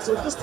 So just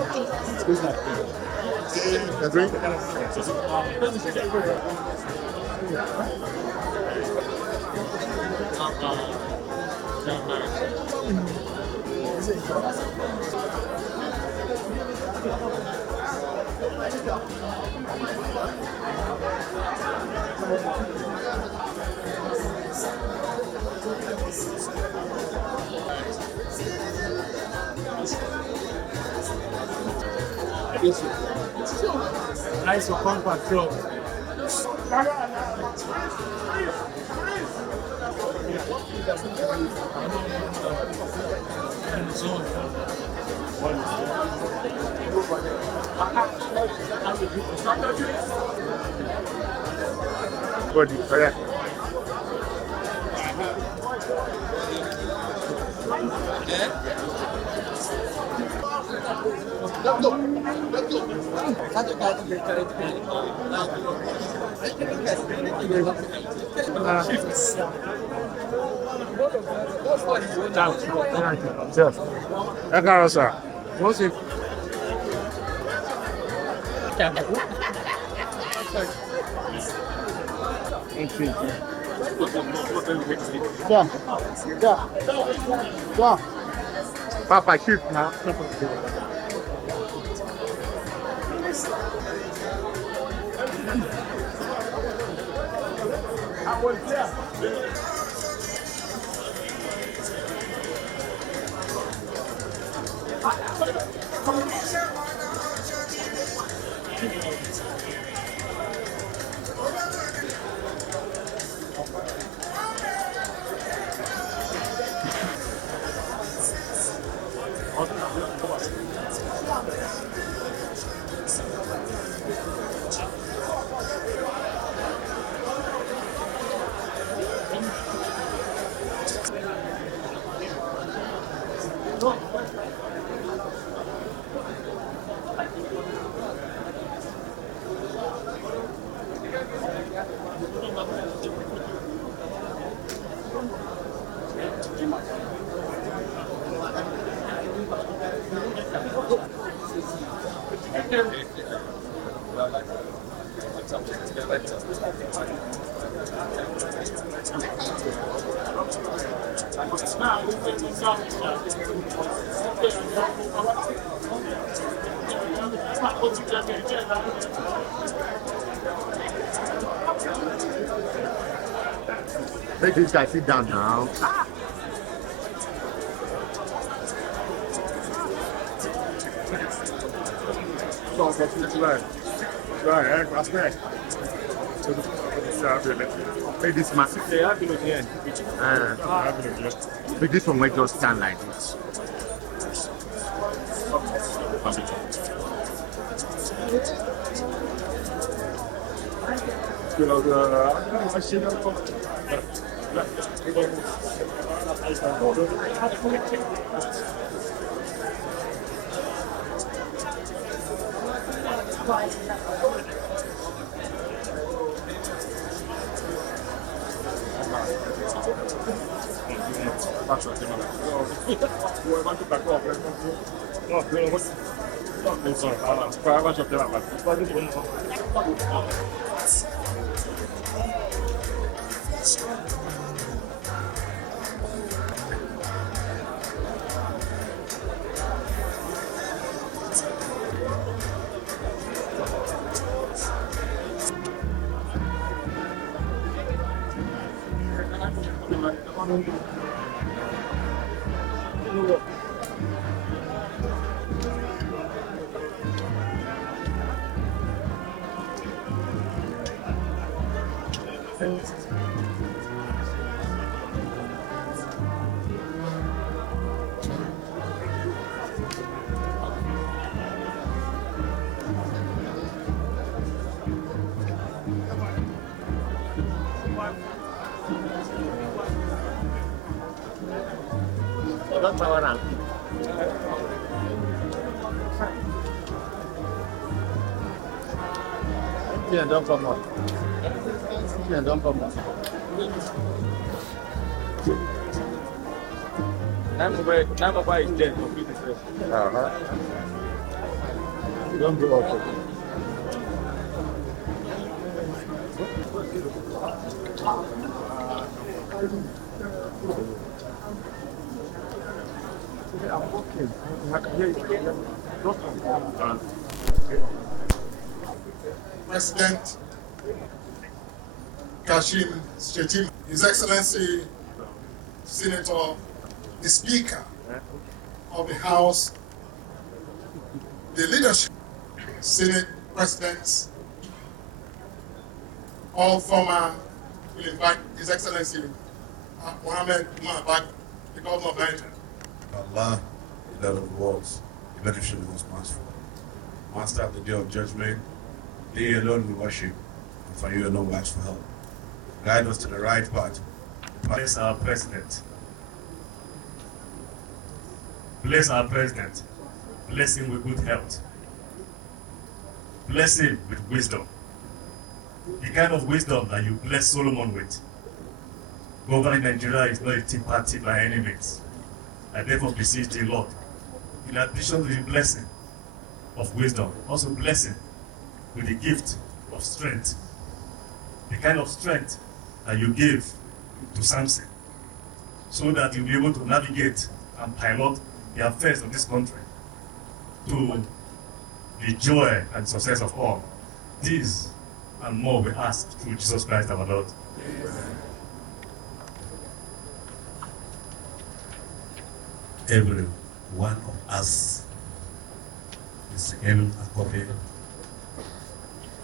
nice or compact truck. Body, correct. What's it? Papa, shoot now. Make this guy sit down now. Make this massive. Make this one make just stand like this. Don't power around. Yeah, don't come on. Yeah, don't come back. Namaba is dead. Don't go out. I'm okay. I can hear you. President Kashim Shettima, His Excellency Senator, the Speaker of the House, the leadership, Senate Presidents, all former, will invite His Excellency Mohammed Umar back, the Governor of Nigeria. Allah, the Lord of the worlds, the benefit of the most merciful. Master of the day of judgment, thee alone we worship, and for you alone we ask for help. Guide us to the right path. Bless our president. Bless our president. Bless him with good health. Bless him with wisdom. The kind of wisdom that you bless Solomon with. Governing Nigeria is not a tea party by any means. I therefore beseech the Lord, in addition to the blessing of wisdom, also blessing with the gift of strength. The kind of strength that you gave to Samson, so that you'll be able to navigate and pilot the affairs of this country to the joy and success of all. These and more we ask through Jesus Christ our Lord. Every one of us is given a copy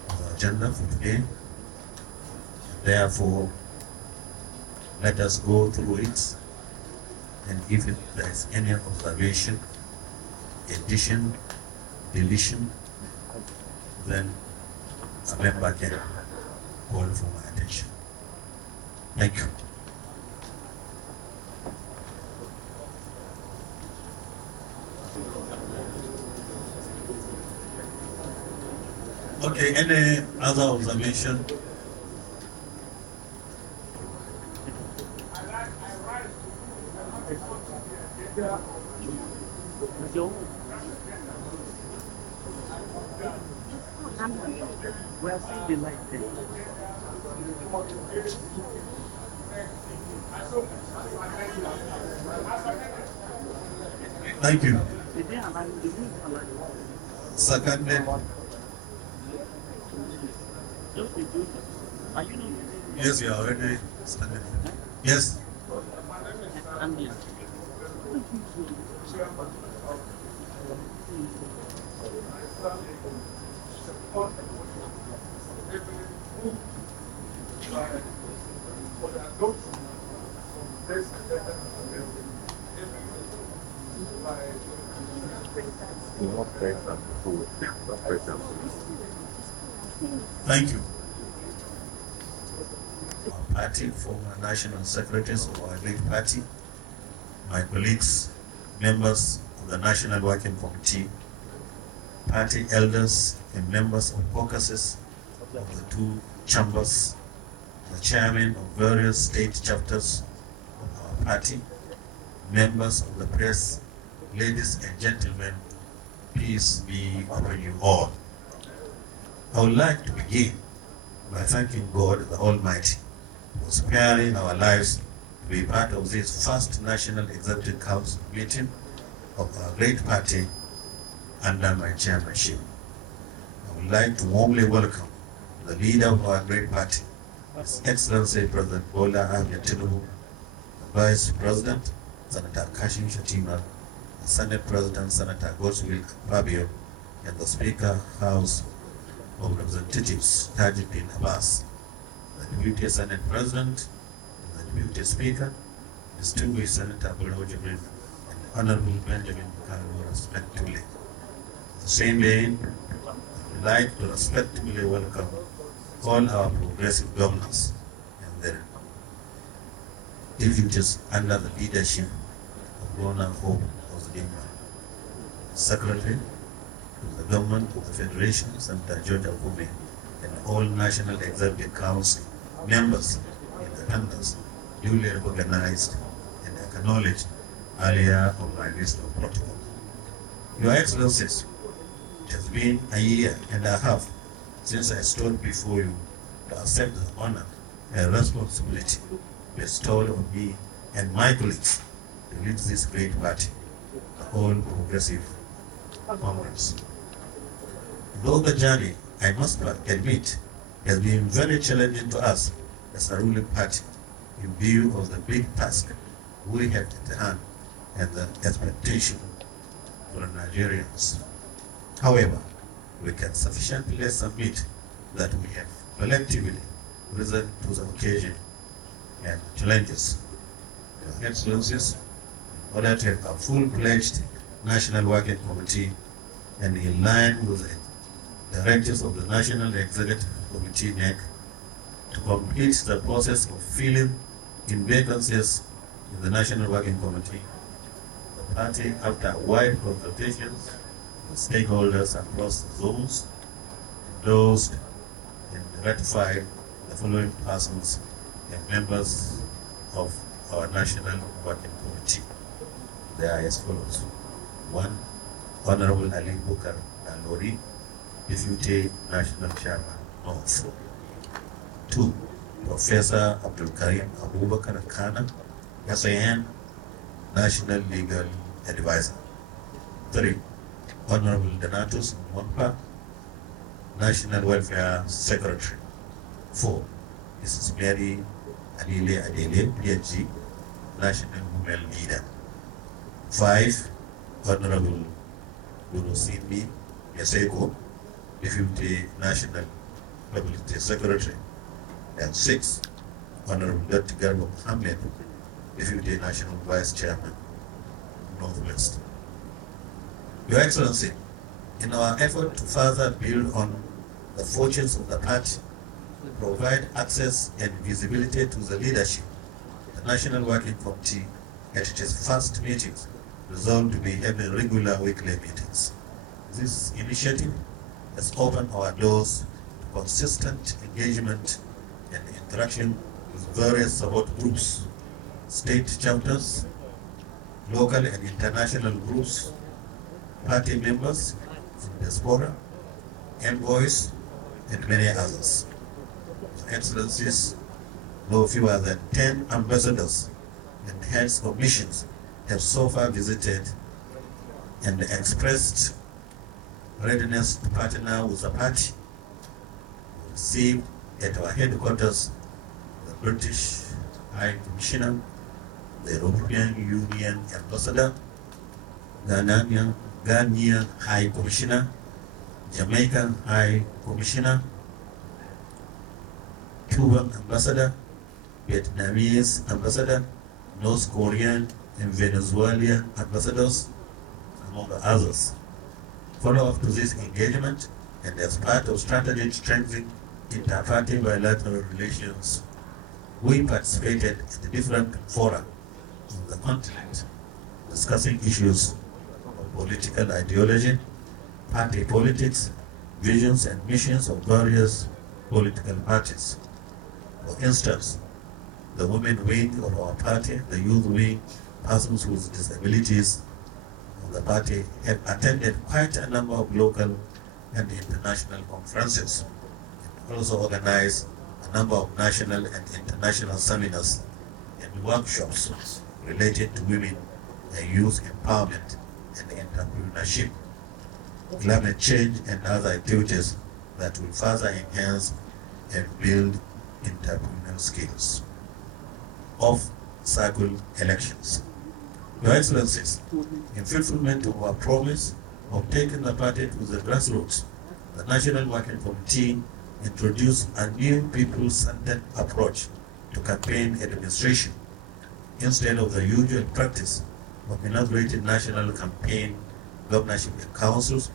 of the agenda for today. Therefore, let us go through it, and if there is any observation, addition, deletion, then a member can call for my attention. Thank you. Okay, any other observation? Thank you. Seconded. Yes, you are already standing. Yes. Thank you. Our party, former national secretaries of our great party, my colleagues, members of the National Working Committee, party elders and members of caucuses of the two chambers, the chairman of various state chapters of our party, members of the press, ladies and gentlemen, peace be upon you all. I would like to begin by thanking God the Almighty for sparing our lives to be part of this first National Executive Council meeting of our great party under my chairmanship. I would like to warmly welcome the leader of our great party, His Excellency President Bola Ahmed Tinubu, the Vice President, Senator Kashim Shettima, the Senate President, Senator Godswill Fabio, and the Speaker, House of Representatives, Tajuddin Abbas, the Deputy Senate President, and the Deputy Speaker, distinguished Senator Bolo Jibril, and Honorable Benjamin Bukaru, respectively. The same vein, I would like to respectfully welcome all our progressive governors and their deputies under the leadership of Governor Hope Ozodimma, Secretary to the Government of the Federation, Senator George Akume, and all National Executive Council members in attendance duly recognized and acknowledged earlier on my list of protocol. Your Excellencies, it has been a year and a half since I stood before you to accept the honor and responsibility bestowed on me and my colleagues to lead this great party, the All Progressive Congress. Though the journey, I must admit, has been very challenging to us as a ruling party in view of the big task we have at hand and the expectation for the Nigerians. However, we can sufficiently submit that we have collectively risen to the occasion and challenges. Your Excellencies, in order to have a full-fledged National Working Committee and in line with the directives of the National Executive Committee NEC to complete the process of filling in vacancies in the National Working Committee, the party, after wide consultations with stakeholders across the zones, endorsed and ratified the following persons and members of our National Working Committee. They are as follows. 1. Honorable Ali Bukar Alori, Deputy National Chairman, North. 2. Professor Abdul Karim Abubakar Kana, SAN, National Legal Advisor. 3. Honorable Donatus Mwampa, National Welfare Secretary. 4. Mrs. Mary Adele, PhD, National Women Leader. 5. Honorable Burusimi Yaseko, Deputy National Publicity Secretary. And 6. Honorable Dr. Garba Mohammed, Deputy National Vice Chairman, Northwest. Your Excellency, in our effort to further build on the fortunes of the party, provide access and visibility to the leadership, the National Working Committee at its first meetings resolved to be having regular weekly meetings. This initiative has opened our doors to consistent engagement and interaction with various support groups, state chapters, local and international groups, party members, diaspora, envoys, and many others. Your Excellencies, no fewer than 10 ambassadors and heads of missions have so far visited and expressed readiness to partner with the party. We received at our headquarters the British High Commissioner, the European Union Ambassador, Ghanaian High Commissioner, Jamaican High Commissioner, Cuban Ambassador, Vietnamese Ambassador, North Korean and Venezuelan ambassadors, among others. Follow-up to this engagement, and as part of strategic strengthening inter-party bilateral relations, we participated in different fora on the continent, discussing issues of political ideology, party politics, visions and missions of various political parties. For instance, the women wing of our party, the youth wing, persons with disabilities of the party have attended quite a number of local and international conferences, and also organized a number of national and international seminars and workshops related to women and youth empowerment and entrepreneurship, climate change, and other activities that will further enhance and build entrepreneurial skills. Off-cycle elections. Your Excellencies, in fulfillment of our promise of taking the party to the grassroots, the National Working Committee introduced a new people-centered approach to campaign administration. Instead of the usual practice of inaugurating national campaign governorship councils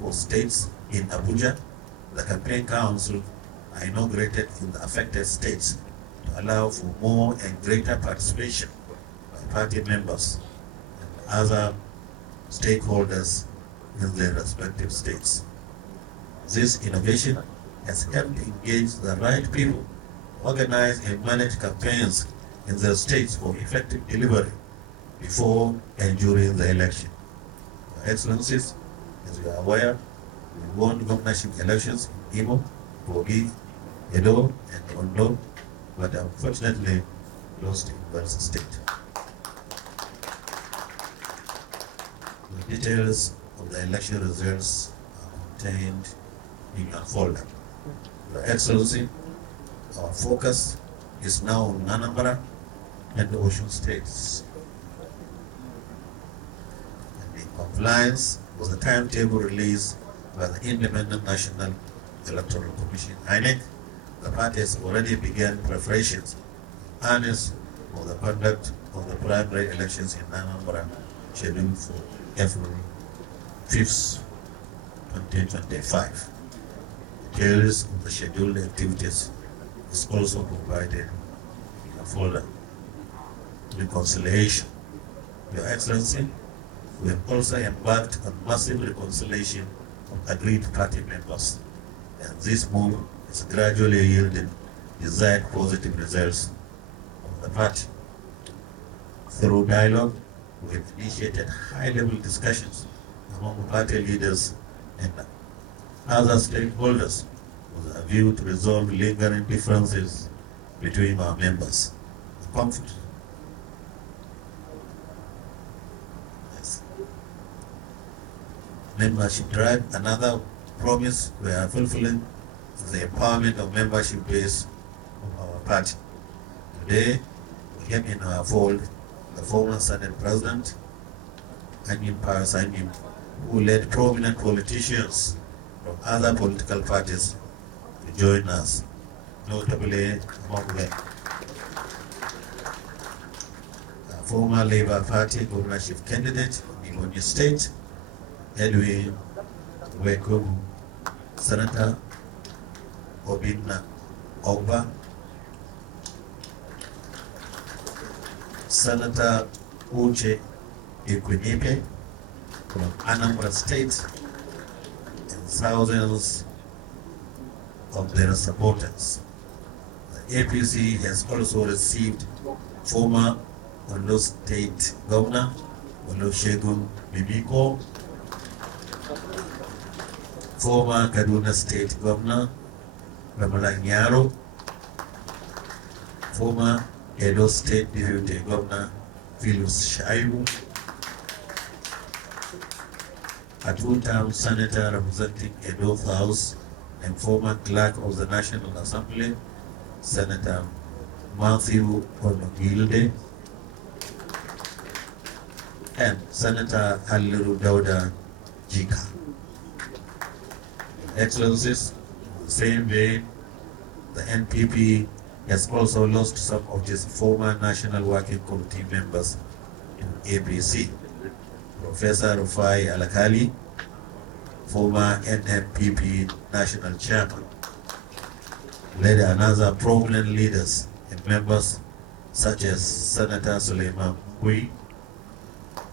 for states in Abuja, the campaign councils are inaugurated in the affected states to allow for more and greater participation by party members and other stakeholders in their respective states. This innovation has helped engage the right people organize and manage campaigns in their states for effective delivery before and during the election. Your Excellencies, as you are aware, we won governorship elections in Imo, Kogi, Edo, and Ondo, but unfortunately lost in Wells State. The details of the election results are contained in your folder. Your Excellency, our focus is now on Anambra and the Ocean States. And in compliance with the timetable released by the Independent National Electoral Commission, INEC, the party has already begun preparations in earnest for the conduct of the primary elections in Anambra, scheduled for April 5th, 2025. Details of the scheduled activities is also provided in a folder. Reconciliation. Your Excellency, we have also embarked on massive reconciliation of agreed party members, and this move is gradually yielding desired positive results of the party. Through dialogue, we have initiated high-level discussions among party leaders and other stakeholders with a view to resolve lingering differences between our members. The conflict. Yes. Membership drive, another promise we are fulfilling is the empowerment of membership base of our party. Today, we have in our fold the former Senate President, Amin Parasaimim, who led prominent politicians from other political parties to join us, notably among them our former Labour Party governorship candidate in Imo State, Edwin Wekubu, Senator Obinna Ogba, Senator Uche Ekwinipe from Anambra State, and thousands of their supporters. The APC has also received former Ondo State Governor Olusegun Mimiko, former Kaduna State Governor Ramala Nyaro, former Edo State Deputy Governor Philus Shaibu, a two-term senator representing Edo House and former clerk of the National Assembly, Senator Matthew Onogilde, and Senator Aliru Dauda Jika. Excellencies, in the same way, the NPP has also lost some of its former National Working Committee members in ABC. Professor Rufai Alakali, former NMPP National Chairman, led another prominent leaders and members such as Senator Suleiman Mui,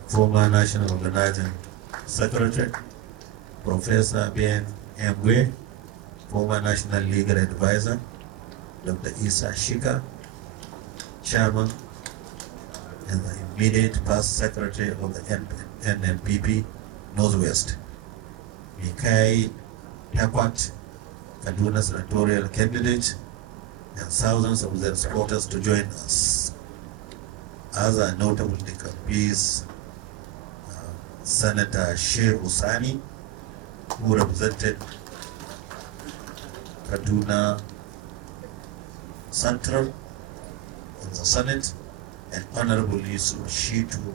former National Organizing Secretary, Professor Ben Mwe, former National Legal Advisor, Dr. Isa Shika, Chairman and the immediate past Secretary of the NMPP Northwest, Mikai Takwat, Kaduna senatorial candidate, and thousands of their supporters to join us. Other notable decampees, Senator Sheikh Usani, who represented Kaduna Central in the Senate, and Honorable Yusuf Shitu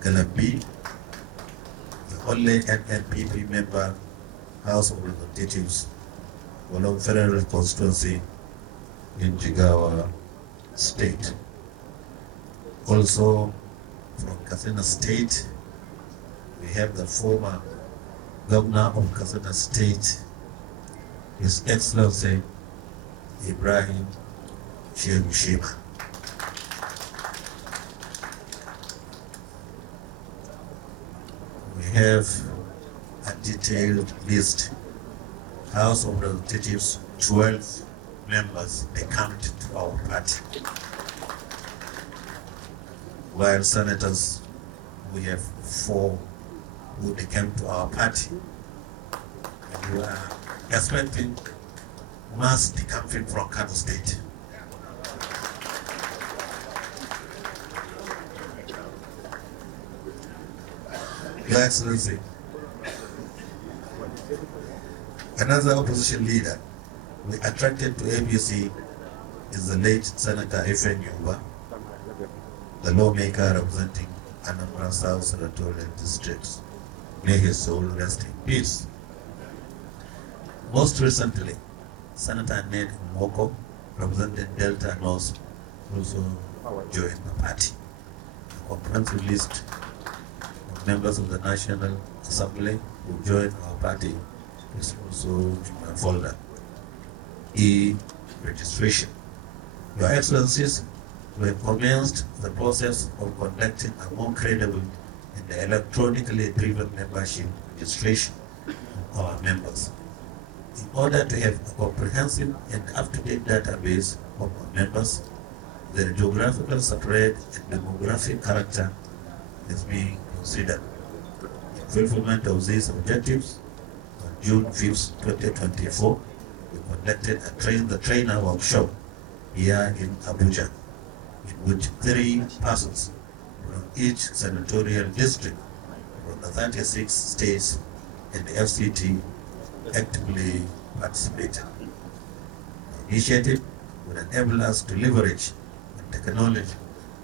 Galambi, the only NNPP member, House of Representatives, Walong Federal Constituency in Jigawa State. Also from Katsina State, we have the former Governor of Katsina State, His Excellency Ibrahim Shehu Shima. We have a detailed list. House of Representatives 12, members, they come to our party. While senators, we have 4 who they came to our party. And we are expecting mass decamping from Kano State. Your Excellency, another opposition leader we attracted to ABC is the late Senator Efen Yumba, the lawmaker representing Anambra South Senatorial District. May his soul rest in peace. Most recently, Senator Ned Mwoko, representing Delta North, also joined the party. A comprehensive list of members of the National Assembly who joined our party is also in my folder. E-registration. Your Excellencies, we have commenced the process of conducting a more credible and electronically driven membership registration of our members. In order to have a comprehensive and up-to-date database of our members, their geographical spread and demographic character is being considered. In fulfillment of these objectives, on June 5th, 2024, we conducted a train-the-trainer workshop here in Abuja, in which 3 persons from each senatorial district from the 36 states and the FCT actively participated. The initiative would enable us to leverage technology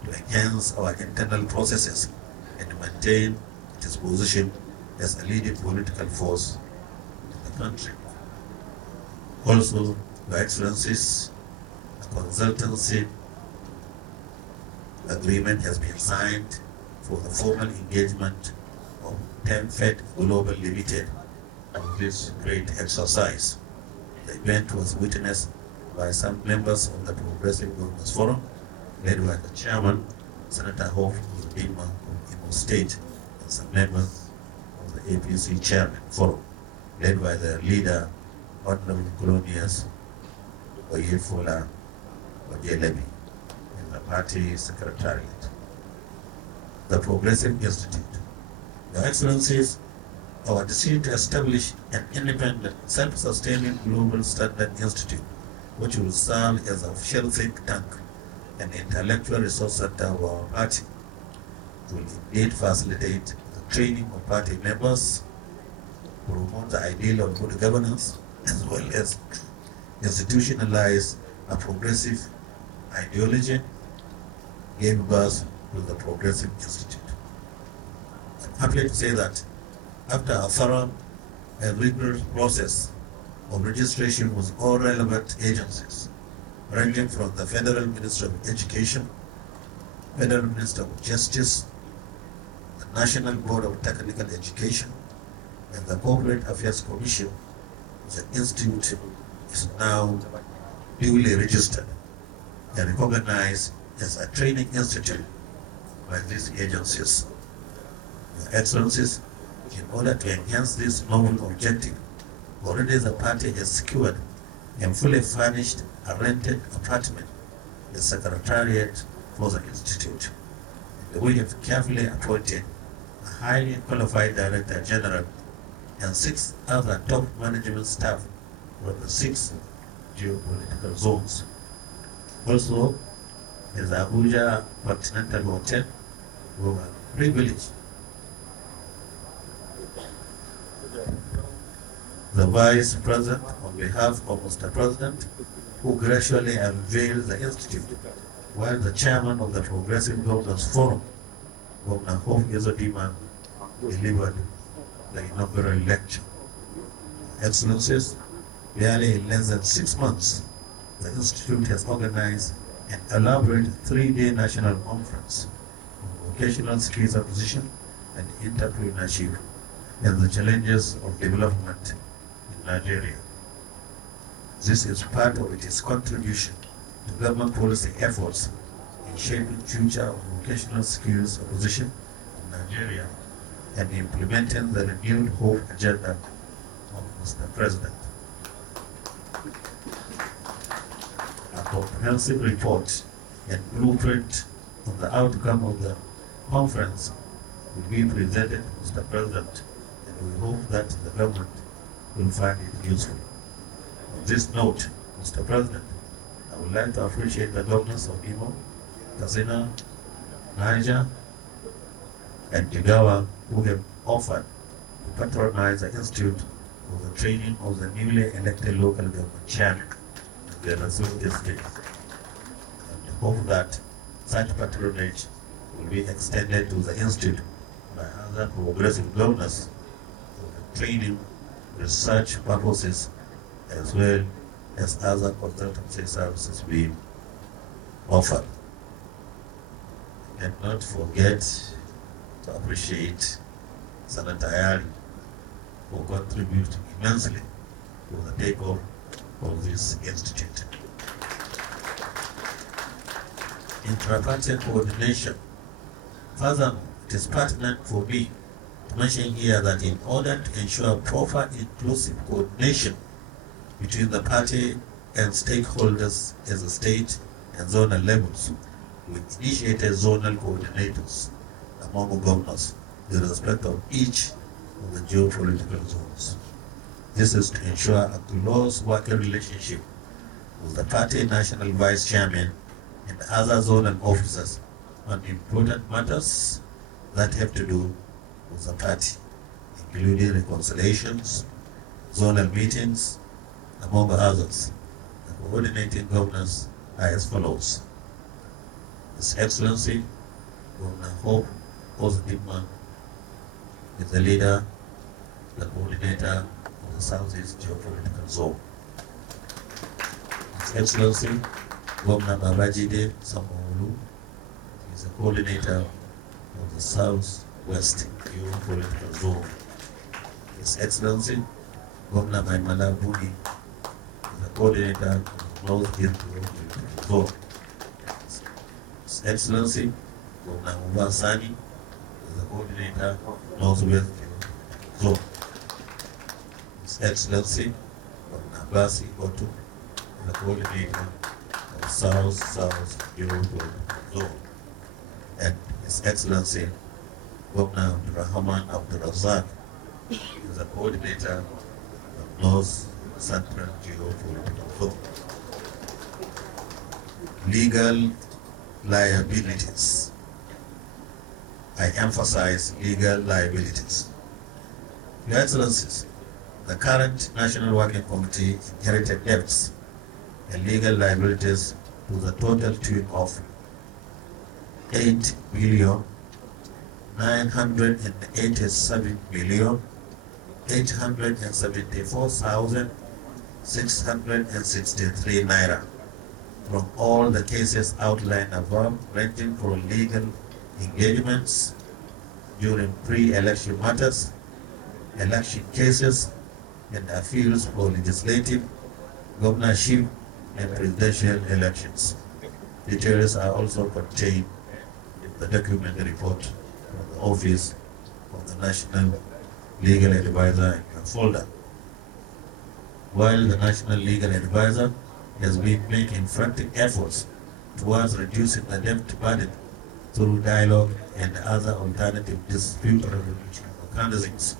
to enhance our internal processes and maintain its position as a leading political force in the country. Also, Your Excellencies, a consultancy agreement has been signed for the formal engagement of TEMFED Global Limited on this great exercise. The event was witnessed by some members of the Progressive Governors Forum, led by the chairman, Senator Hof Uzodinma of Imo State, and some members of the APC Chairman Forum, led by the leader, Honorable Colonius Oyefola Odelebi, and the party secretariat. The Progressive Institute. Your Excellencies, our decision to establish an independent, self-sustaining global standard institute, which will serve as an official think tank and intellectual resource center of our party, will indeed facilitate the training of party members, promote the ideal of good governance, as well as institutionalize a progressive ideology, gave birth to the Progressive Institute. I'm happy to say that after a thorough and rigorous process of registration with all relevant agencies, ranging from the Federal Minister of Education, Federal Minister of Justice, the National Board of Technical Education, and the Corporate Affairs Commission, the Institute is now duly registered and recognized as a training institute by these agencies. Your Excellencies, in order to enhance this novel objective, already the party has secured and fully furnished a rented apartment in the Secretariat for the Institute. We have carefully appointed a highly qualified Director General and 6 other top management staff from the 6 geopolitical zones. Also, in the Abuja Continental Hotel, we were privileged the Vice President, on behalf of Mr. President, who graciously unveiled the Institute, while the Chairman of the Progressive Governors Forum, Governor Hof Uzodinma, delivered the inaugural lecture. Excellencies, barely in less than 6 months, the Institute has organized an elaborate 3-day national conference on vocational skills acquisition and entrepreneurship and the challenges of development in Nigeria. This is part of its contribution to government policy efforts in shaping future of vocational skills acquisition in Nigeria and implementing the renewed hope agenda of Mr. President. comprehensive report and blueprint on the outcome of the conference will be presented to Mr. President, and we hope that the government will find it useful. On this note, Mr. President, I would like to appreciate the governors of Imo, Katsina, Niger, and Jigawa who have offered to patronize the Institute for the training of the newly elected local government chairman in their respective states. And hope that such patronage will be extended to the Institute by other progressive governors for the training, research purposes, as well as other consultancy services being offered. And not forget to appreciate Senator Ayari who contributed immensely to the takeoff of this institute. Intra-party coordination. Furthermore, it is pertinent for me to mention here that in order to ensure proper inclusive coordination between the party and stakeholders at the state and zonal levels, we initiated zonal coordinators among governors in respect of each of the geopolitical zones. This is to ensure a close working relationship with the party national vice chairman and other zonal officers on important matters that have to do with the party, including reconciliations, zonal meetings, among others. The coordinating governors are as follows. His Excellency, Governor Hope Positivman is the leader, the coordinator of the Southeast Geopolitical Zone. His Excellency, Governor Babajide Sanwo-Olu is the coordinator of the Southwest Geopolitical Zone. His Excellency, Governor Maimala Buni is the coordinator of the Northeast Geopolitical Zone. His Excellency, Governor Ubasani is the coordinator of Northwest Geopolitical Zone. His Excellency, Governor Basi Otu is the coordinator of South Geopolitical Zone. And His Excellency, Governor Abdurrahman Abdurazak is the coordinator of North Central Geopolitical Zone. Legal liabilities. I emphasize legal liabilities. Your Excellencies, the current National Working Committee inherited debts and legal liabilities to the total tune of 8,987,874,663 Naira from all the cases outlined above, ranging from legal engagements during pre-election matters, election cases, and appeals for legislative, governorship, and presidential elections. Details are also contained in the document report from the Office of the National Legal Advisor in your folder. While the National Legal Advisor has been making frantic efforts towards reducing the debt burden through dialogue and other alternative dispute resolution mechanisms,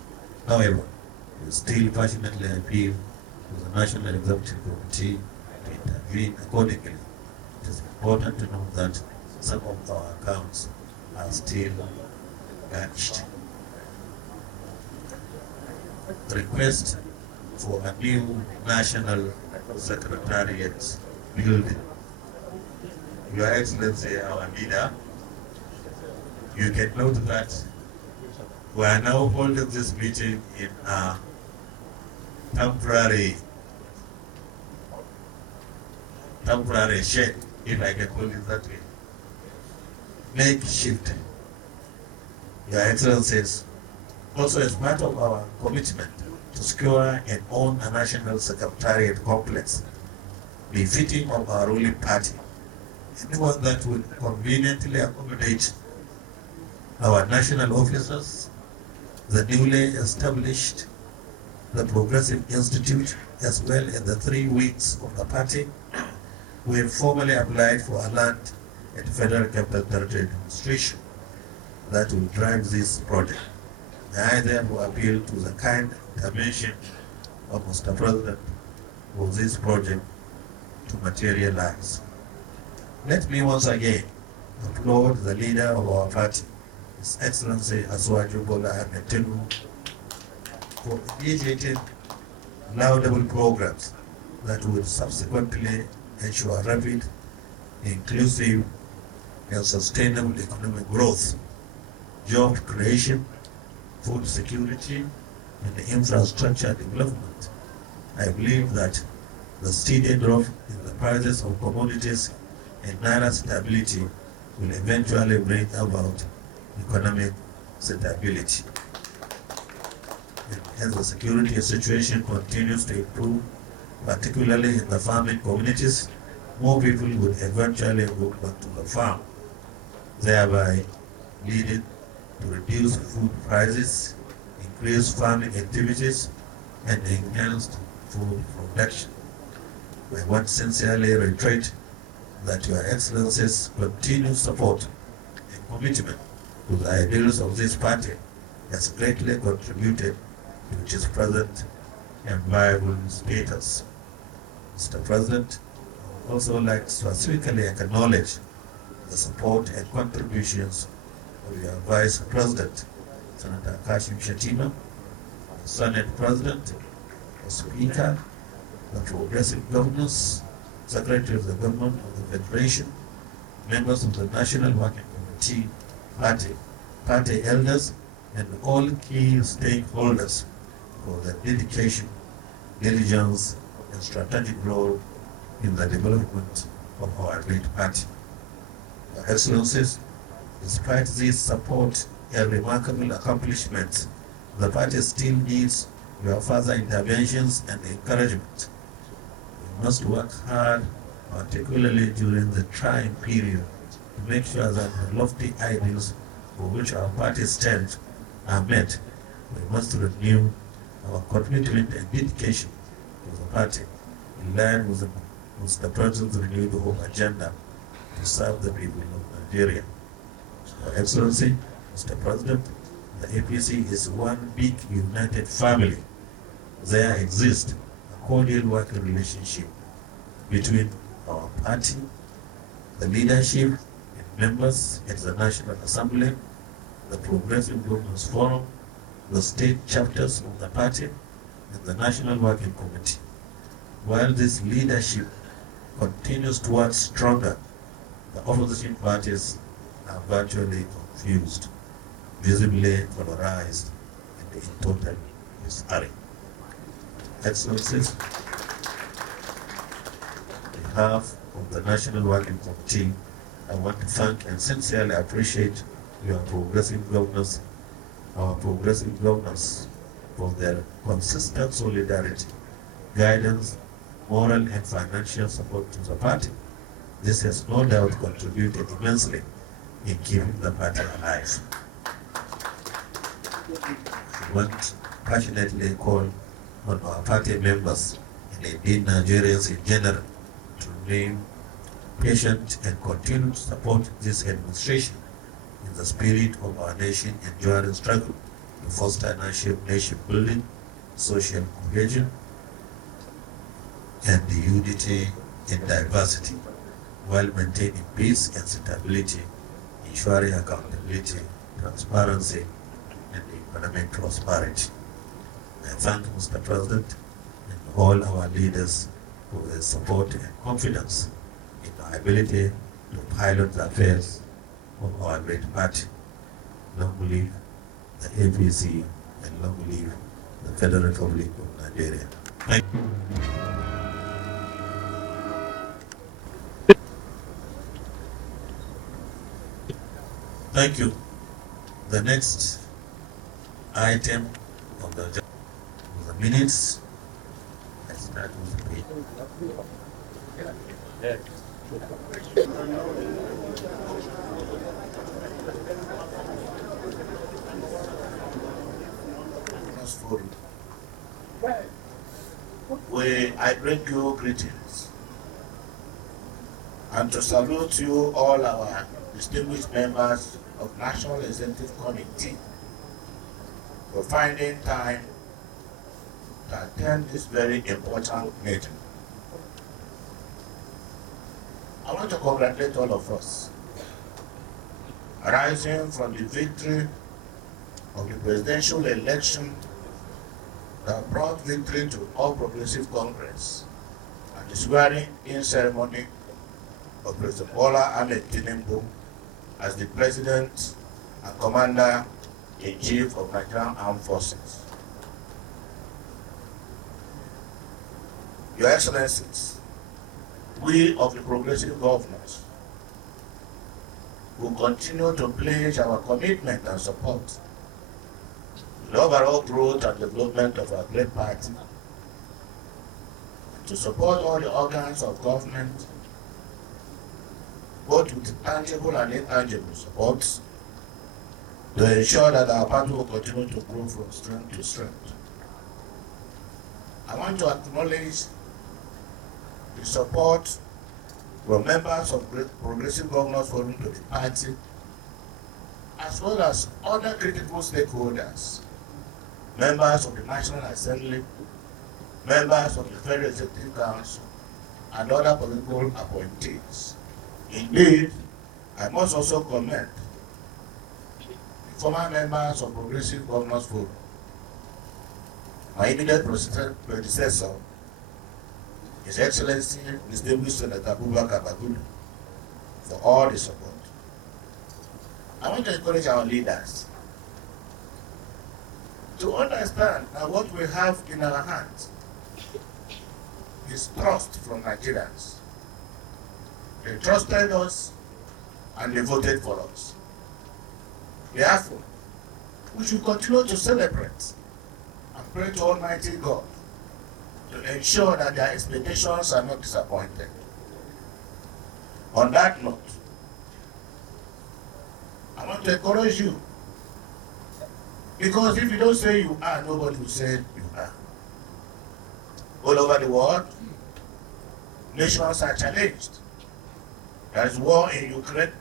however, we still passionately appeal to the National Executive Committee to intervene accordingly. It is important to note that some of our accounts are still garnished. Request for a new National Secretariat building. Your Excellency, our leader, you can note that we are now holding this meeting in a temporary shed, if I can call it that way. Makeshift. Your Excellencies, also as part of our commitment to secure and own a national secretariat complex befitting of our ruling party, anyone that would conveniently accommodate our national officers, the newly established, the Progressive Institute, as well as the 3 wings of the party, We have formally applied for a land at Federal Capital Territory Administration that will drive this project. I therefore appeal to the kind intervention of Mr. President for this project to materialize. Let me once again applaud the leader of our party, His Excellency Asuwaju Bola Ahmed Tinubu, for initiating laudable programs that will subsequently ensure rapid, inclusive, and sustainable economic growth, job creation, food security, and infrastructure development. I believe that the steady drop in the prices of commodities and Naira stability will eventually bring about economic stability. And as the security situation continues to improve, particularly in the farming communities, more people would eventually go back to the farm, thereby leading to reduced food prices, increased farming activities, and enhanced food production. I want to sincerely reiterate that Your Excellency's continued support and commitment to the ideals of this party has greatly contributed to its present and viable status. Mr. President, I would also like to specifically acknowledge the support and contributions of your Vice President, Senator Kashim Shettima, the Senate President, the Speaker, the Progressive Governors, Secretary of the Government of the Federation, members of the National Working Committee, party elders, and all key stakeholders for their dedication, diligence, and strategic role in the development of our great party. Your Excellencies, despite this support and remarkable accomplishments, the party still needs your further interventions and encouragement. We must work hard, particularly during the trying period, to make sure that the lofty ideals for which our party stands are met. We must renew our commitment and dedication to the party in line with the President's renewed hope agenda to serve the people of Nigeria. Your Excellency, Mr. President, the APC is one big united family. There exists a cordial working relationship between our party, the leadership, and members at the National Assembly, the Progressive Governors Forum, the state chapters of the party, and the National Working Committee. While this leadership continues to work stronger, the opposition parties are virtually confused, visibly polarized, and in total disarray. Excellencies, on behalf of the National Working Committee, I want to thank and sincerely appreciate your progressive governors, our progressive governors, for their consistent solidarity, guidance, moral and financial support to the party. This has no doubt contributed immensely in keeping the party alive. I want to passionately call on our party members and indeed Nigerians in general to remain patient and continue to support this administration in the spirit of our nation enduring struggle to foster nation building, social cohesion, and unity in diversity, while maintaining peace and stability, ensuring accountability, transparency, and economic prosperity. I thank Mr. President and all our leaders for their support and confidence in our ability to pilot the affairs of our great party. Long live the APC and long live the Federal Republic of Nigeria. Thank you. Thank you. The next item of the minutes. I start with the page. I bring you greetings and to salute you all our distinguished members of National Executive Committee for finding time to attend this very important meeting. I want to congratulate all of us, arising from the victory of the presidential election that brought victory to All Progressive Congress and the swearing-in ceremony of President Bola Ahmed Tinubu as the President and Commander-in-Chief of Nigerian Armed Forces. Your Excellencies, we of the Progressive Governors will continue to pledge our commitment and support to the overall growth and development of our great party, to support all the organs of government, both with tangible and intangible support, to ensure that our party will continue to grow from strength to strength. I want to acknowledge the support from members of Progressive Governors Forum to the party, as well as other critical stakeholders, members of the National Assembly, members of the Federal Executive Council, and other political appointees. Indeed, I must also commend the former members of Progressive Governors Forum, my immediate predecessor, His Excellency, distinguished Senator Abuja, for all the support. I want to encourage our leaders to understand that what we have in our hands is trust from Nigerians. They trusted us and they voted for us. Therefore, we should continue to celebrate and pray to Almighty God to ensure that their expectations are not disappointed. On that note, I want to encourage you, because if you don't say you are, nobody will say you are. All over the world, nations are challenged. There is war in Ukraine,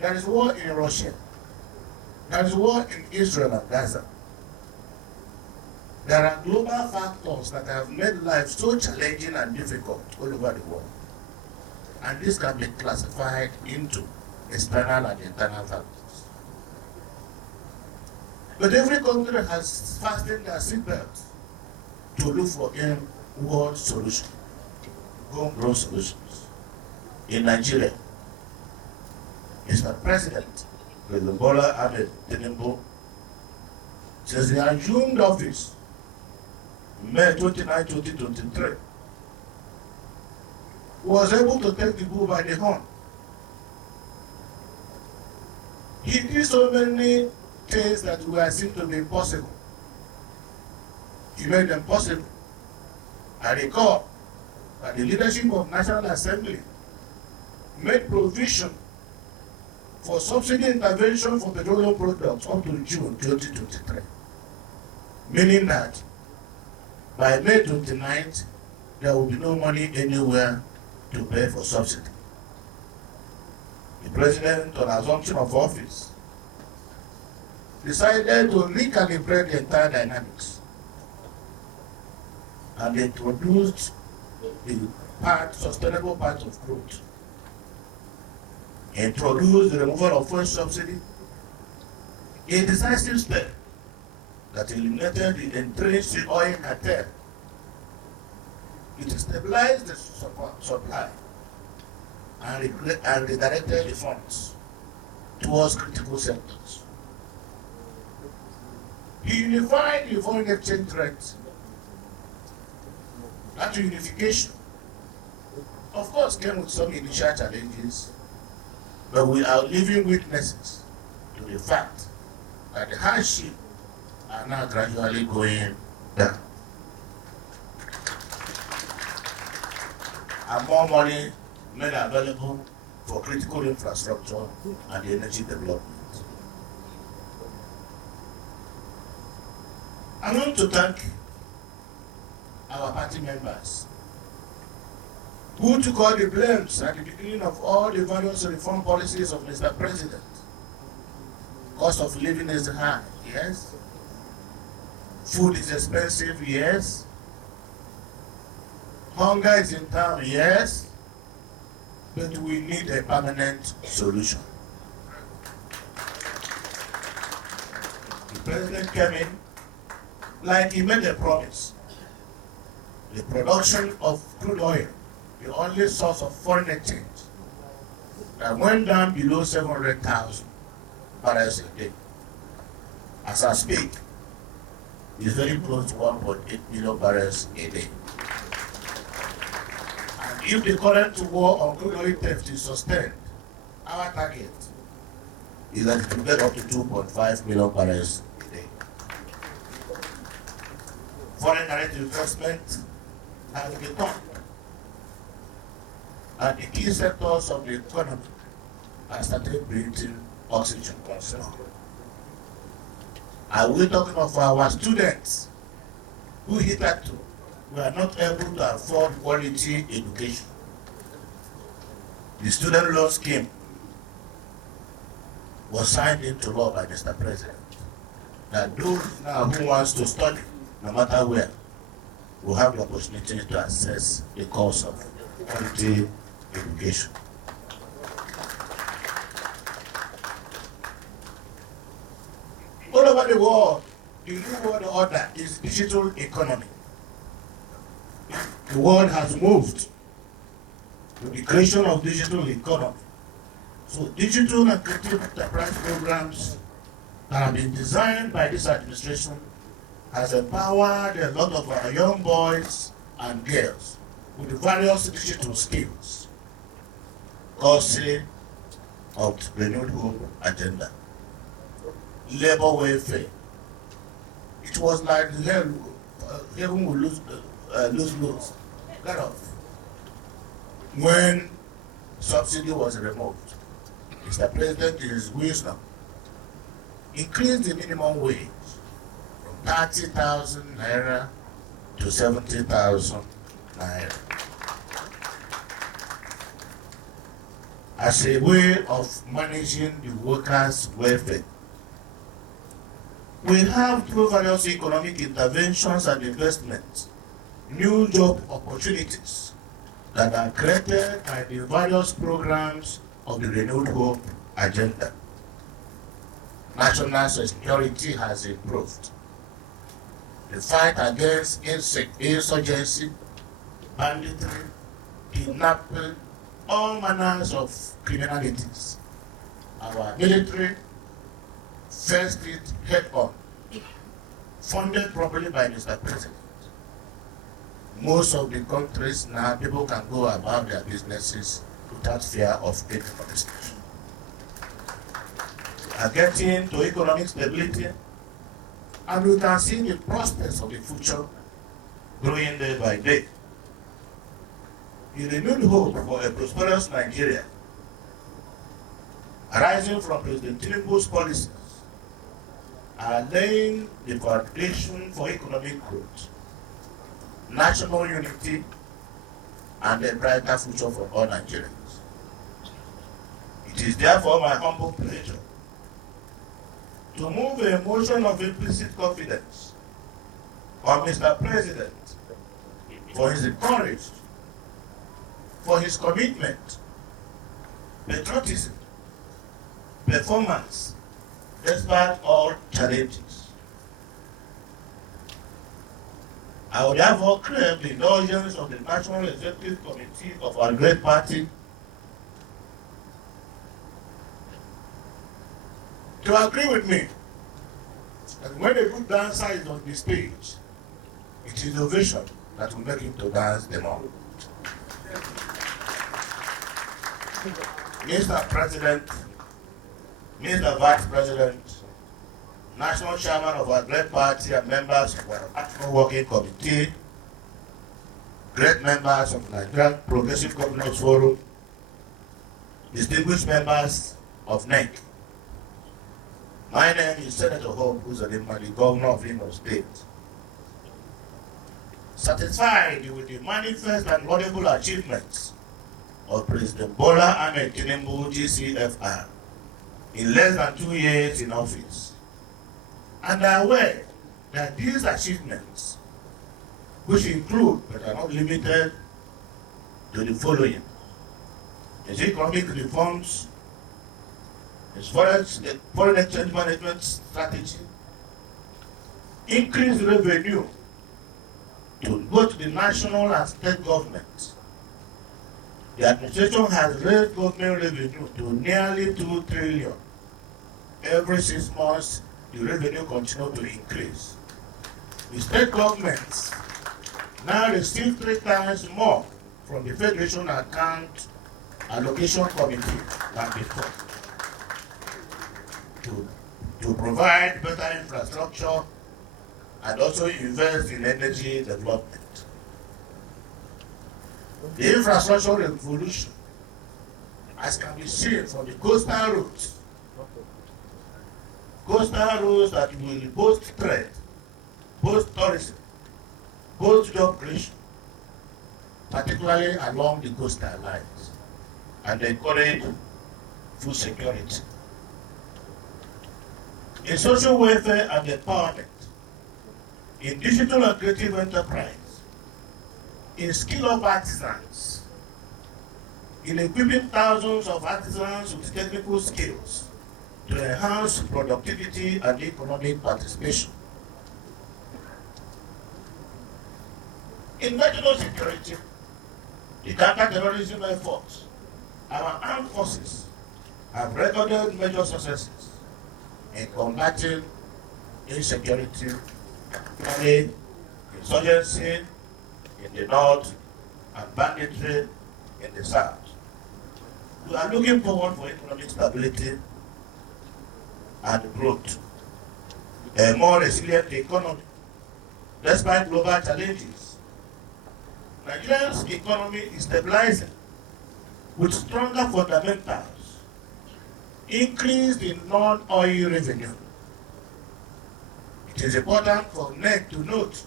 there is war in Russia, there is war in Israel and Gaza. There are global factors that have made life so challenging and difficult all over the world. And this can be classified into external and internal factors. But every country has fastened their seatbelts to look for a world solution, homegrown solutions. In Nigeria, Mr. President, President Bola Ahmed Tinubu, since he assumed office May 29, 2023, was able to take the bull by the horn. He did so many things that were seen to be impossible. He made them possible. I recall that the leadership of National Assembly made provision for subsidy intervention for petroleum products up to June 2023, meaning that by May 29th, there will be no money anywhere to pay for subsidy. The president, on assumption of office, decided to recalibrate the entire dynamics and introduced the sustainable path of growth. Introduced the removal of fuel subsidy, a decisive step that eliminated the intrinsic oil cartel. It stabilized the supply and redirected the funds towards critical sectors. He unified the foreign exchange rate. That unification, of course, came with some initial challenges, but we are living witnesses to the fact that the hardship are now gradually going down. And more money made available for critical infrastructure and energy development. I want to thank our party members Who took all the blames at the beginning of all the various reform policies of Mr. President? Cost of living is high, yes. Food is expensive, yes. Hunger is in town, yes. But we need a permanent solution. The president came in like he made a promise. The production of crude oil, the only source of foreign exchange, that went down below 700,000 barrels a day. As I speak, is very close to 1.8 million barrels a day. And if the current war on crude oil theft is sustained, our target is that it will get up to 2.5 million barrels a day. Foreign direct investment has become, and the key sectors of the economy have started breathing oxygen concern. Are we talking of our students who hitherto were not able to afford quality education? The student loan scheme was signed into law by Mr. President, that those now who wants to study, no matter where, will have the opportunity to access the course of quality education. All over the world, the new world order is digital economy. The world has moved to the creation of digital economy. So digital and creative enterprise programs that have been designed by this administration has empowered a lot of our young boys and girls with the various digital skills, courtesy of the renewed hope agenda. Labor welfare. It was like heaven will lose. Get off. When subsidy was removed, Mr. President, in his wisdom, increased the minimum wage from 30,000 naira to 70,000 naira as a way of managing the workers' welfare. We have, through various economic interventions and investments, new job opportunities that are created by the various programs of the Renewed Hope agenda. National security has improved. The fight against insurgency, banditry, kidnapping, all manners of criminalities. Our military faced it head on, funded properly by Mr. President. Most of the countries now, people can go about their businesses without fear of any molestation. We are getting to economic stability, and we can see the prospects of the future growing day by day. The renewed hope for a prosperous Nigeria, arising from President Tinubu's policies, are laying the foundation for economic growth, national unity, and a brighter future for all Nigerians. It is therefore my humble pleasure to move a motion of implicit confidence on Mr. President for his courage, for his commitment, patriotism, performance, despite all challenges. I would therefore crave the indulgence of the National Executive Committee of our great party to agree with me that when a good dancer is on the stage, it is innovation that will make him to dance the more. Mr. President, Mr. Vice President, National Chairman of our great party and members of our National Working Committee, great members of the Nigerian Progressive Governors Forum, distinguished members of NEC. My name is Senator Hope Uzodimma, the Governor of Imo State. satisfied with the manifest and laudable achievements of President Bola Ahmed Tinubu GCFR in less than 2 years in office, and are aware that these achievements, which include but are not limited to the following: his economic reforms, his foreign exchange management strategy, increased revenue to both the national and state governments. The administration has raised government revenue to nearly 2 trillion. Every 6 months, the revenue continues to increase. The state governments now receive 3 times more from the Federation Account Allocation Committee than before to provide better infrastructure and also invest in energy development. The infrastructure revolution, as can be seen from the coastal routes that will boost trade, boost tourism, boost job creation, particularly along the coastal lines, and encourage food security. In social welfare and empowerment, in digital and creative enterprise, in skill-up artisans, in equipping thousands of artisans with technical skills to enhance productivity and economic participation. In national security, the counter-terrorism efforts, our armed forces have recorded major successes in combating insecurity, insurgency in the north, and banditry in the south. We are looking forward for economic stability and growth, a more resilient economy, despite global challenges. Nigeria's economy is stabilizing with stronger fundamentals, increase in non-oil revenue. It is important for NEC to note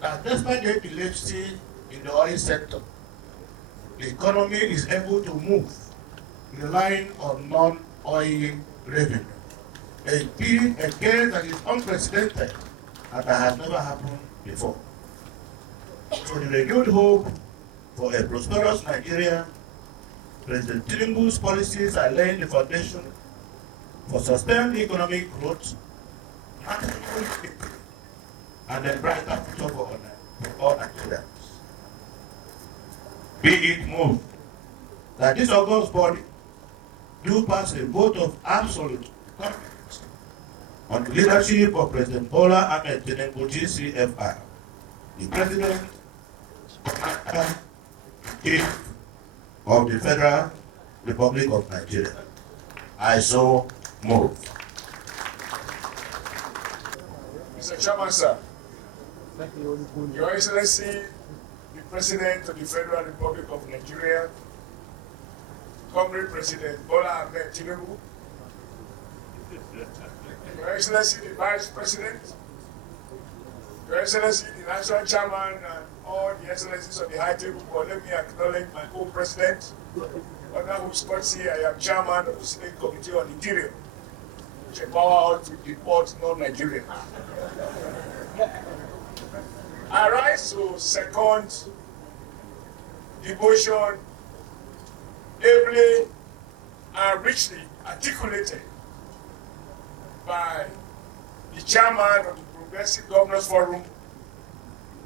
that despite the epilepsy in the oil sector, the economy is able to move relying on non-oil revenue. A case that is unprecedented and that has never happened before. So the renewed hope for a prosperous Nigeria, President Tinubu's policies are laying the foundation for sustained economic growth and a brighter future for all Nigerians. Be it moved that this august body do pass a vote of absolute confidence on the leadership of President Bola Ahmed Tinubu GCFR, the President of the Federal Republic of Nigeria. I so move. Mr. Chairman, sir, Thank you. Your Excellency, the President of the Federal Republic of Nigeria, Comrade President Bola Ahmed Tinubu, Your Excellency, the Vice President, Your Excellency, the National Chairman, and all the Excellencies of the High Table Board, let me acknowledge my co-president, under whose courtesy I am Chairman of the State Committee on Interior, which empower us to deport non-Nigerians. I rise to second the motion ably and richly articulated by the chairman of the Progressive Governors Forum,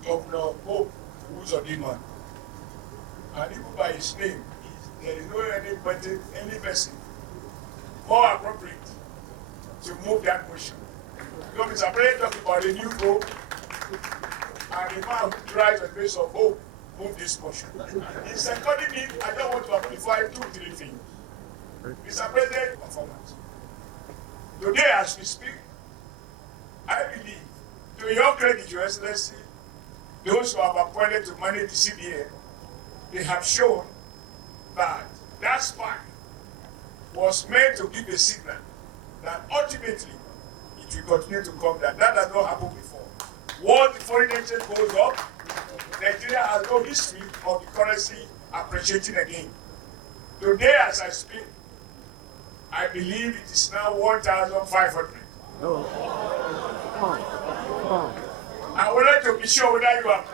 Governor Hope Uzodinma. And even by his name, there is no any person more appropriate to move that motion. Because Mr. President talking about a new hope, and the man who tries on the base of hope move this motion. In seconding it, I don't want to amplify 2-3 things. Mr. President, performance. Today, as we speak, I believe, to your credit, Your Excellency, those who have appointed to manage the CBN, they have shown that that spike was meant to give a signal that ultimately it will continue to come down. That has not happened before. once the foreign exchange goes up, Nigeria has no history of the currency appreciating again. Today, as I speak, I believe it is now 1,500. No. Come on. Come on. I wanted to be sure whether you are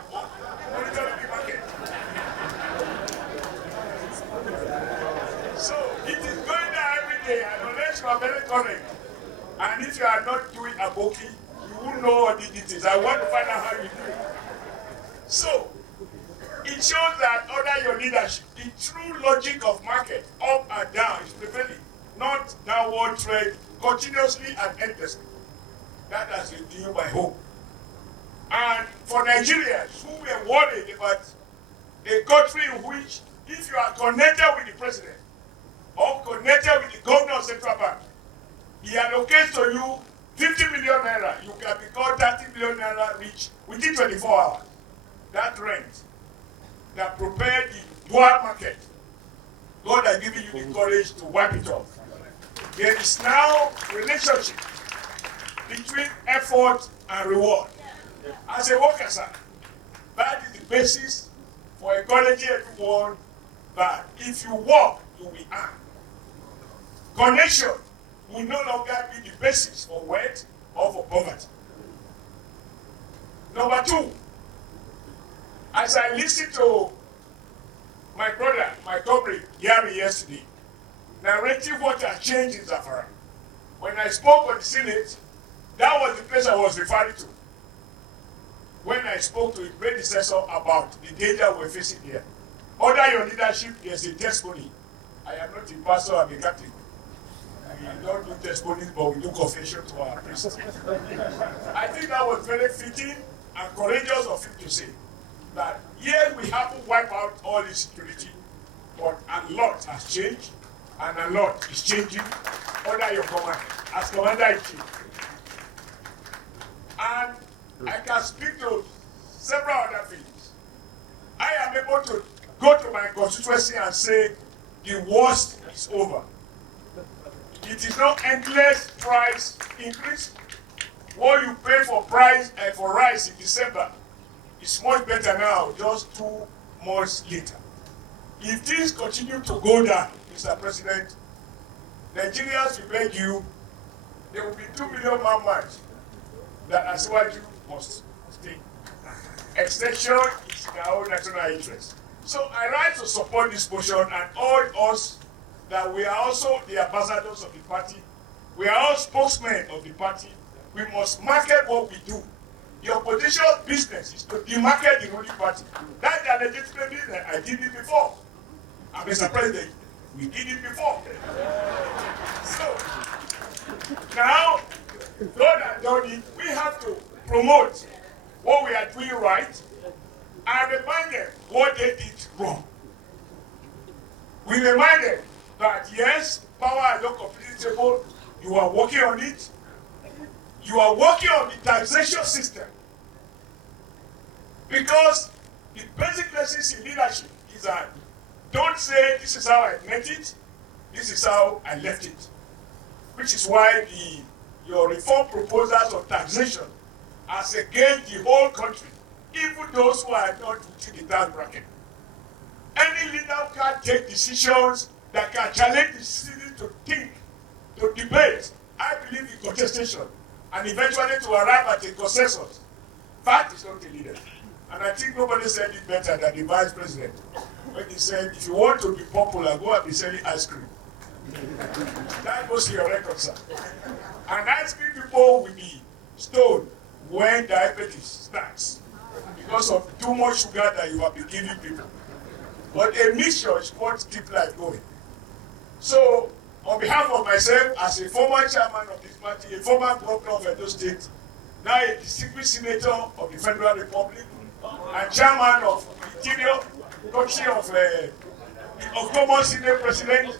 monitoring the market. So it is going down every day, and unless you are very correct, and if you are not doing a bookie, you won't know what it is. I want to find out how you do it. So it shows that under your leadership, the true logic of market, up and down, is prevailing, not downward trend continuously and endlessly. That has renewed my hope. And for Nigerians who were worried about a country in which, if you are connected with the president or connected with the governor of central bank, he allocates to you 50 million naira, you can become 30 million naira rich within 24 hours. That rent that prepared the dual market, God has given you the courage to wipe it off. There is now a relationship between effort and reward. As a worker, sir, that is the basis for encouraging everyone that if you work, you will earn. Connection will no longer be the basis for wealth or for poverty. Number two, as I listened to my brother, my comrade, Gary yesterday, narrating what has changed in Zamfara. When I spoke on the Senate, that was the place I was referring to. When I spoke to his predecessor about the danger we're facing here. Under your leadership, there's a testimony. I am not a pastor, I'm a Catholic. We don't do testimonies, but we do confession to our priests. I think that was very fitting and courageous of him to say that yes, we have to wipe out all insecurity, but a lot has changed, and a lot is changing under your command, as Commander-in-Chief. And I can speak to several other things. I am able to go to my constituency and say the worst is over. It is not endless price increase. What you pay for price and for rice in December is much better now, just 2 months later. If things continue to go down, Mr. President, Nigerians will beg you, there will be 2 million man march that as well you must stay. Extension is in our own national interest. So I rise to support this motion and urge us that we are also the ambassadors of the party. We are all spokesmen of the party. We must market what we do. The opposition business is to demarket the ruling party. That's a legitimate business. I did it before. And Mr. President, we did it before. So, now, God has done it. We have to promote what we are doing right and remind them what they did wrong. We remind them that yes, power is not completely stable. You are working on it. You are working on the taxation system. Because the basic lessons in leadership is that don't say this is how I met it, this is how I left it. Which is why your reform proposals on taxation as against the whole country, even those who are not within the tax bracket. Any leader can take decisions that can challenge the citizen to think, to debate, I believe in contestation, and eventually to arrive at a consensus. That is not a leader. And I think nobody said it better than the vice president when he said, if you want to be popular, go and be selling ice cream. That goes to your record, sir. And ice cream people will be stoned when diabetes starts because of too much sugar that you have been giving people. But a mixture is what keeps life going. So, on behalf of myself, as a former chairman of this party, a former governor of Edo State, now a distinguished senator of the Federal Republic, and chairman of the Interior, country of the October Senate President,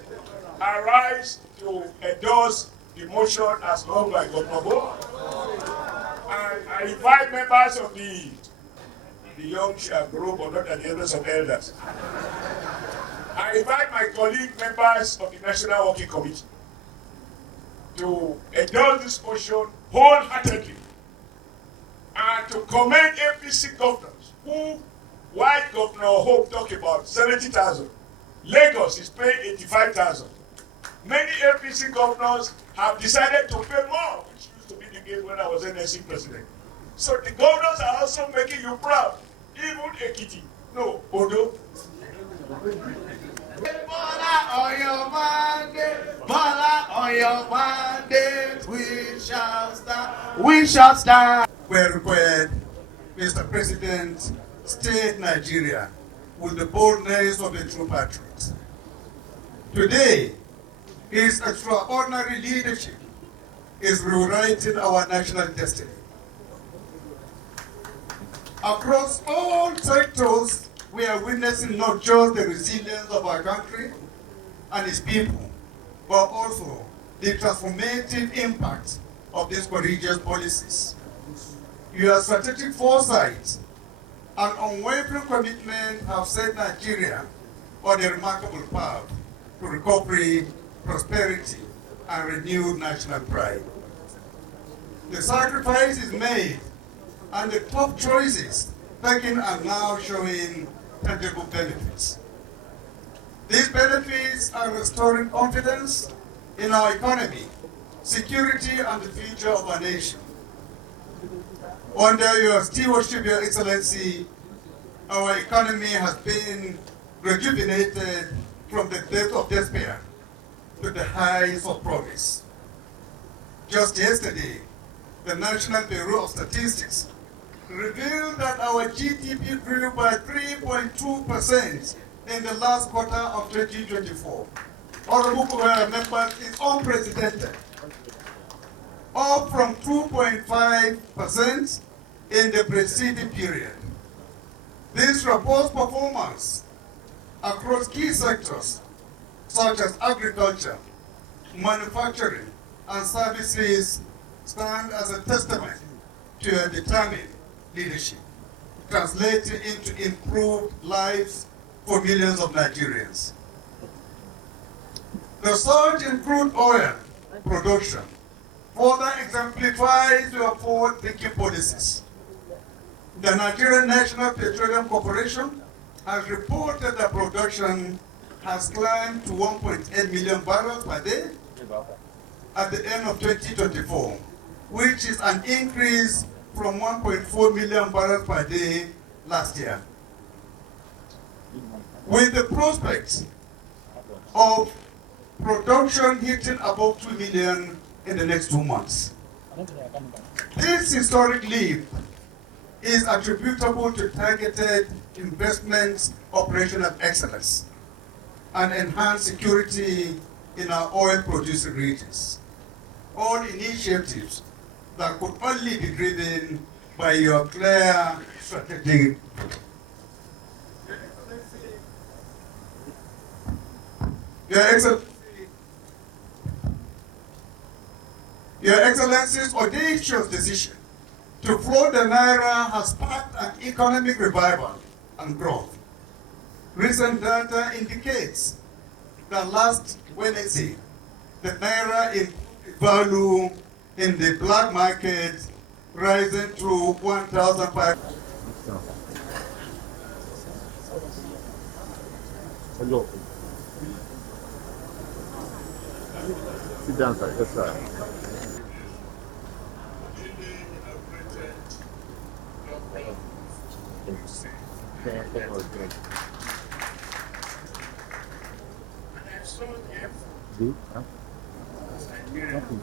I rise to endorse the motion as known by Governor Bo. And I invite members of the young group, or not the elders of elders. I invite my colleague members of the National Working Committee to endorse this motion wholeheartedly. and to commend APC governors who, while Governor Hope talked about 70,000, Lagos is paying 85,000. Many APC governors have decided to pay more, which used to be the case when I was NSC president. So the governors are also making you proud. Even Ekiti, no, Odo. Bola on your mandate, Bola on your mandate, we shall stand, we shall stand. Where required, Mr. President, state Nigeria with the boldness of a true patriot. Today, his extraordinary leadership is rewriting our national destiny. Across all sectors, we are witnessing not just the resilience of our country and its people, but also the transformative impact of these courageous policies. Your strategic foresight and unwavering commitment have set Nigeria on a remarkable path to recovery, prosperity, and renewed national pride. The sacrifice is made, and the tough choices taken are now showing tangible benefits. These benefits are restoring confidence in our economy, security, and the future of our nation. Under your stewardship, Your Excellency, our economy has been rejuvenated from the depth of despair to the heights of promise. Just yesterday, the National Bureau of Statistics revealed that our GDP grew by 3.2% in the last quarter of 2024. Honorable members, is unprecedented, up from 2.5% in the preceding period. This robust performance across key sectors such as agriculture, manufacturing, and services stand as a testament to a determined leadership, translating into improved lives for millions of Nigerians. The surge in crude oil production further exemplifies your forward-thinking policies. The Nigerian National Petroleum Corporation has reported that production has climbed to 1.8 million barrels per day at the end of 2024, which is an increase from 1.4 million barrels per day last year. With the prospect of production hitting above 2 million in the next 2 months. This historic leap is attributable to targeted investments, operational excellence, and enhanced security in our oil-producing regions. All initiatives that could only be driven by your clear strategic. Your Excellency's audacious decision to float the Naira has sparked an economic revival and growth. Recent data indicates that last Wednesday, the Naira improved value in the black market, rising to 1,500. Hello. Sit down, sir. Yes, sir. Do? Huh? Nothing.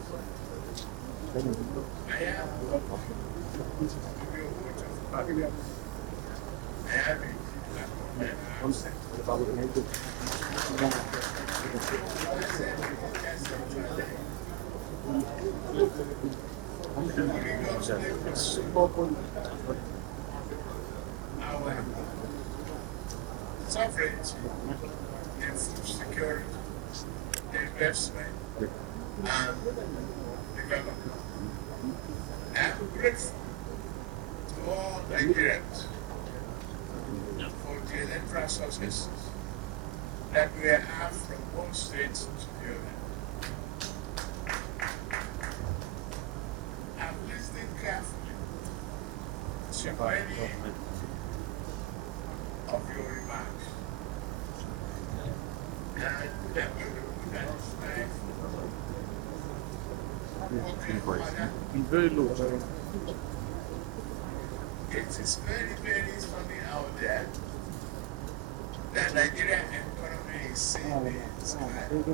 Our sovereignty and food security, investment, and development. I'm grateful to all Nigerians for the electoral successes that we have from one state to the other. I'm listening carefully many of your remarks. And I'm going to put that aside. Very low. It is very, very funny out there that Nigerian economy is seeing this. I'm happy with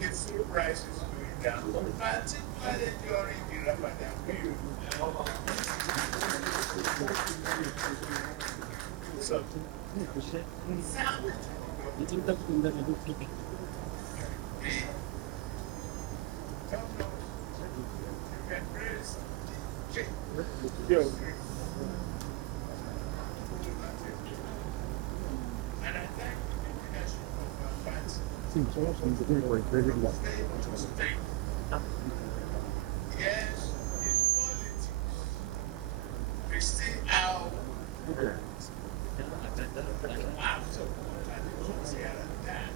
the food prices going down, particularly during the Ramadan period. So, Yeah. and I thank the leadership of our party. Yes, it's politics. We still out after here and there.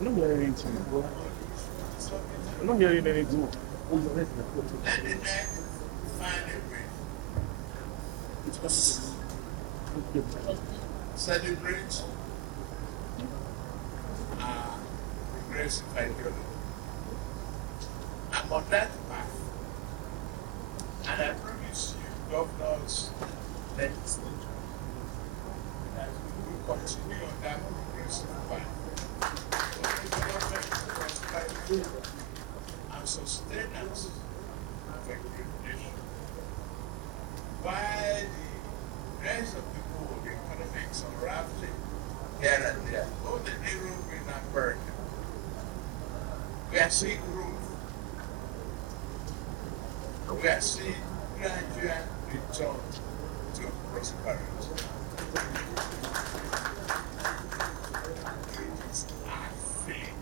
I'm not hearing anything. I'm not hearing anything. Let the next find a way to celebrate our progressive ideology. I'm on that path, and I promise you, governors, legislators, that we will continue on that progressive path. And sustenance of a great nation. While the rest of the world economics unraveling here and there, both in Europe and America, we are seeing growth. We are seeing gradual return to prosperity. It is our thing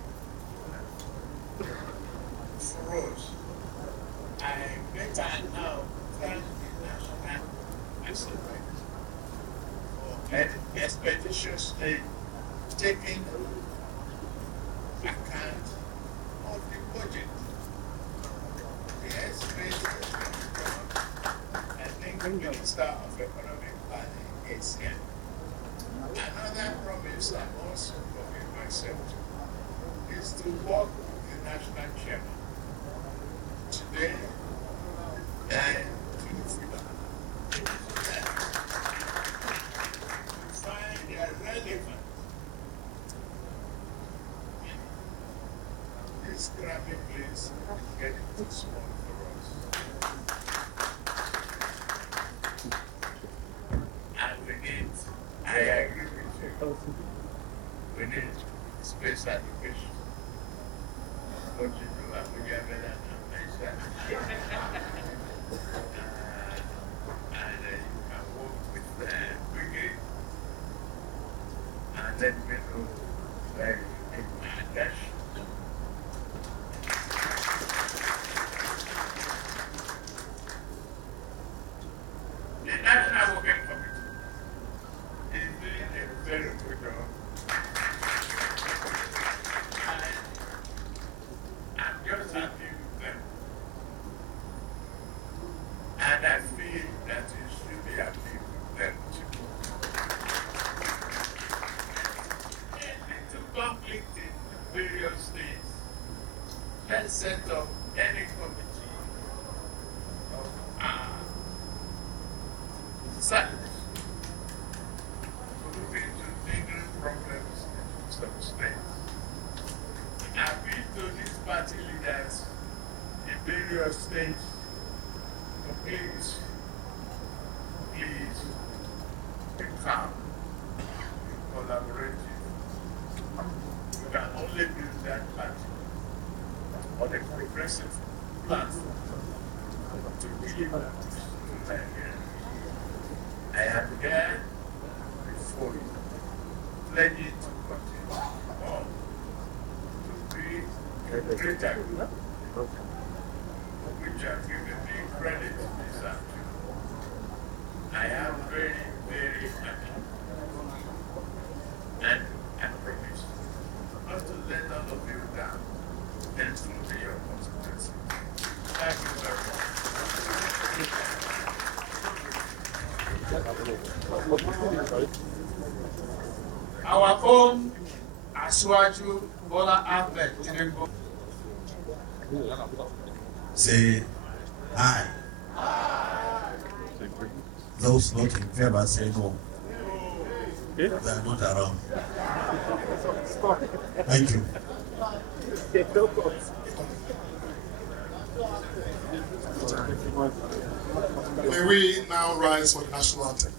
for us. I better now thank the National Assembly for expeditiously taking account of the budget. The I think the Minister of Economic Planning is here. Another promise I also commit myself to is to work with the national chairman today and to the future. To find their relevant this crappy place is getting too small for us. And we need, I agree with you, we need space education. Don't you know Abuja better than Naira? And you can work with the brigade and let me know where you take my attention. The National Working Committee is doing a very good job. I'm just happy with them. And I feel that you should be happy with them too. A little conflict in various states. Let's set up any committee of science to look into legal problems in some states. I've been to these party leaders in various states to please be calm, be collaborative. We can only build that party on a progressive platform to deliver to Nigeria. I am here before you, pledging to continue on to be a greater group, which have given me credit this afternoon. I am very, very happy. And I promise not to let us Our own Asiwaju Bola Ahmed Tinubu. Say aye. Those not in favor say no. They are not around. Thank you. May we now rise for the national anthem.